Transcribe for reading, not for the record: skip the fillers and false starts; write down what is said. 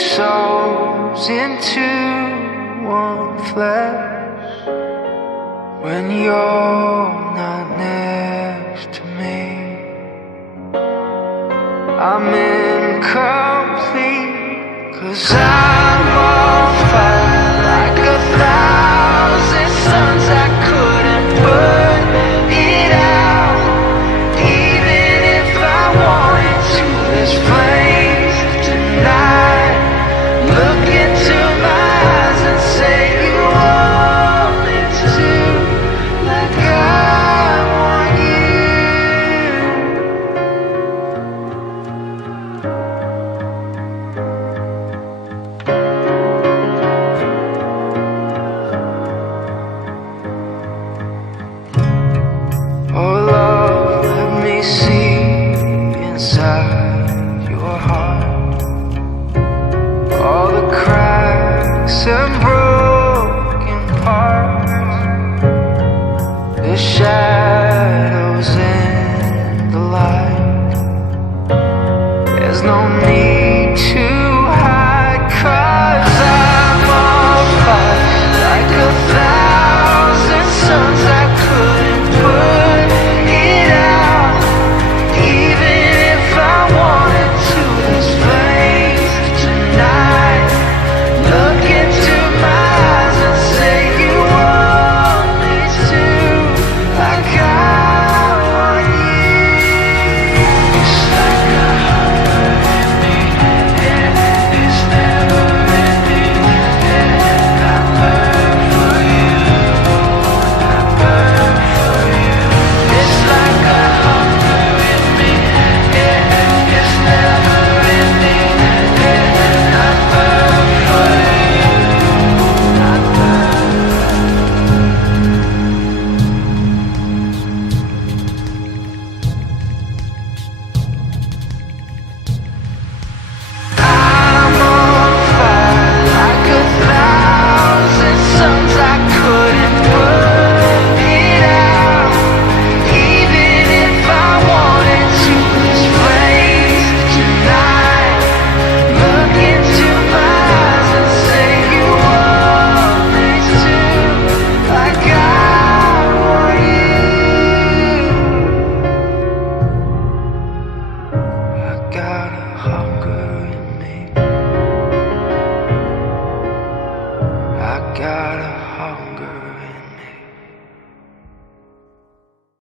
souls into one flesh when you're not next to me. I'm incomplete 'cause I'm on fire like 1,000 suns. I couldn't put it out even if I wanted to. There's flames tonight. Look into my eyes and say you want me to, like I want you. Oh love, let me see inside your heart, all the cracks and broken parts, the shadows in the light. There's no need to hide 'cause I'm on fire like 1,000 suns. I couldn't put it out even if I wanted to. There's flames tonight. Look into my eyes and say you want me to, like I want you. It's like a hunger in me, yeah. It's never ending, yeah. I burn for you, I burn for you. It's like a hunger in me, yeah. It's never ending, yeah. I burn for you, I burn. I'm on fire like 1,000 suns. I couldn't put it out even if I wanted to. There's flames tonight. Look into my eyes and say you want me to, like I want you. I got a hunger in me. I got a hunger in me.